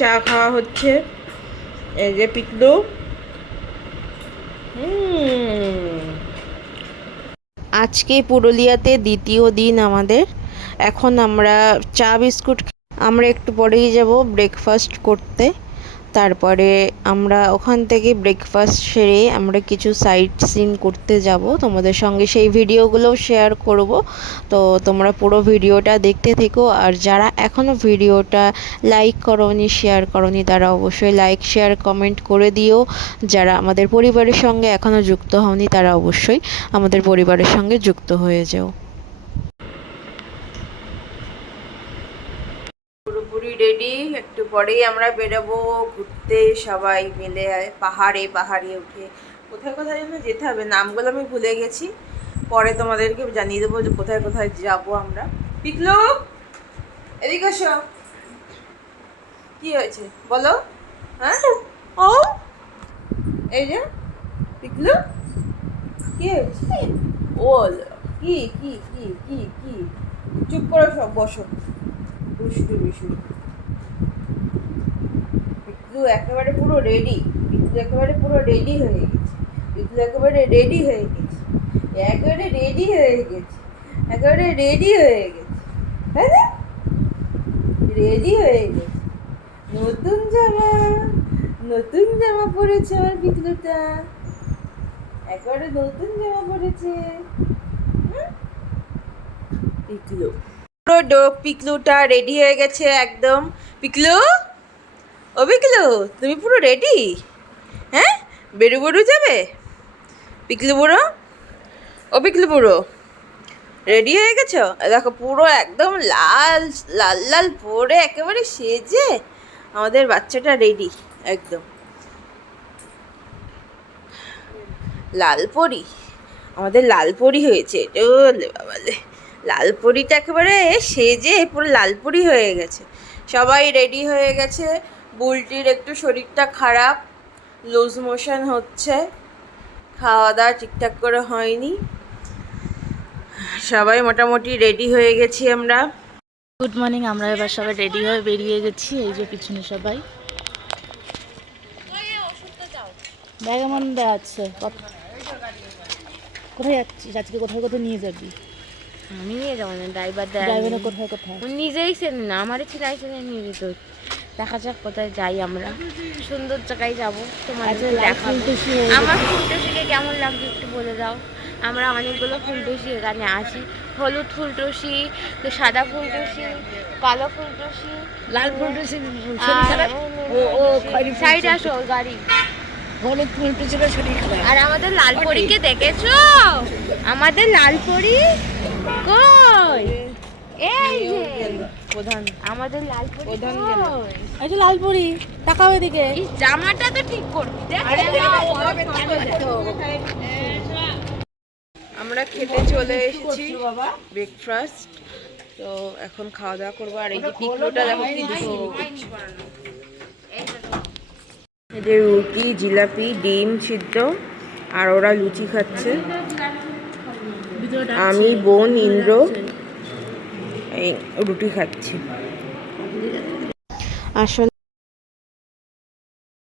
চা খাওয়া হচ্ছে। এই যে পিকলু আজকে পুরুলিয়াতে দ্বিতীয় দিন আমাদের। এখন আমরা চা বিস্কুট আমরা একটু পরেই যাব ব্রেকফাস্ট করতে। তারপরে আমরা ওখান থেকে ব্রেকফাস্ট সেরে আমরা কিছু সাইট সিন করতে যাব। তোমাদের সঙ্গে সেই ভিডিওগুলোও শেয়ার করব। তো তোমরা পুরো ভিডিওটা দেখতে থেকো। আর যারা এখনও ভিডিওটা লাইক করনি শেয়ার করনি, তারা অবশ্যই লাইক শেয়ার কমেন্ট করে দিও। যারা আমাদের পরিবারের সঙ্গে এখনও যুক্ত হওনি, তারা অবশ্যই আমাদের পরিবারের সঙ্গে যুক্ত হয়ে যাও। পুরোপুরি রেডি একটু পরেই আমরা বেরোবো ঘুরতে সবাই মিলে পাহাড়ে পাহাড়ে উঠে। কোথায় কোথায় যেন যেতে হবে নামগুলো আমি ভুলে গেছি। পরে তোমাদেরকে জানিয়ে দেবো যে কোথায় কোথায় যাব আমরা। পিকলু এদিকে এসো। কি হয়েছে? বলো। হ্যাঁ? ও? এই যে পিকলু? কি হয়েছে? ওল কি কি কি কি কি? চুপ করে সব বসো। দুষ্টু বিশু পিকলু একেবারে পুরো রেডি পিকলু একেবারে পুরো রেডি হয়ে গেছে। পিকলু একেবারে রেডি হয়ে গেছে। একেবারে রেডি হয়ে গেছে। একেবারে রেডি হয়ে গেছে। না? রেডি হয়ে গেছে। নতুন জামা নতুন জামা পরেছে আমার পিকলুটা একেবারে নতুন জামা পরেছে। হুম? পিকলু পুরো পিকলুটা রেডি হয়ে গেছে একদম। পিকলু? ও পিকলু, তুমি পুরো রেডি হ্যাঁ? বেরু বেরু যাবে? পিকলু বুড়ো ও পিকলু বুড়ো রেডি হয়ে গেছো? দেখো, পুরো একদম লাল লাল লাল পরে একেবারে সেজে আমাদের বাচ্চাটা রেডি একদম। লাল পরি, আমাদের লাল পরি হয়েছে। বাবালে। লাল পরিটা একেবারে সেজে পুরো লালপুরি হয়ে গেছে। সবাই রেডি হয়ে গেছে। বুলটির একটু শরীরটা খারাপ লুজ মোশন হচ্ছে। খাওয়া দাওয়া ঠিকঠাক করে হয়নি। সবাই মোটামুটি রেডি হয়ে গেছি আমরা। গুড মর্নিং আমরা এবার সবাই রেডি হয়ে বেরিয়ে গেছি। এই যে পিছনে সবাই। ব্যাগ এমন আছে। কোথায় যাচ্ছিস? আজকে কোথায় কোথায় নিয়ে যাবি? নিয়ে যাব না ড্রাইভার ড্রাইভারে কোথায় কোথায়? নিজেই সেন না আমারই লাইসেন্স নিয়ে যেত দেখা যাক কোথায় যাই আমরা। সুন্দর জায়গায় যাব তোমার আচ্ছা আমার ফুলটুসিকে কেমন লাগবে একটু বলে দাও। আমরা অনেকগুলো ফুলটুসি এখানে আছি। হলুদ ফুলটুসি সাদা ফুলটুসি কালো ফুলটুসি লাল ফুলটুসি সাইড আসো গাড়ি হলুদ ফুলটুসিরও শরীর আর আমাদের লাল পরীকে দেখেছ? আমাদের লাল পরী কই? এই যে। প্রধান। আমাদের লাল পরী প্রধান কই? এই যে লাল তাকাও এদিকে। এই জামাটা তো ঠিক করবি দেখ। আমরা খেতে চলে এসেছি ব্রেকফাস্ট তো এখন খাওয়া দাওয়া করব আর এই যে পিকলুটা দেখো কি যে রুটি জিলাপি ডিম সিদ্ধ আর ওরা লুচি খাচ্ছে। আমি বোন ইন্দ্র এই রুটি খাচ্ছি। আসলে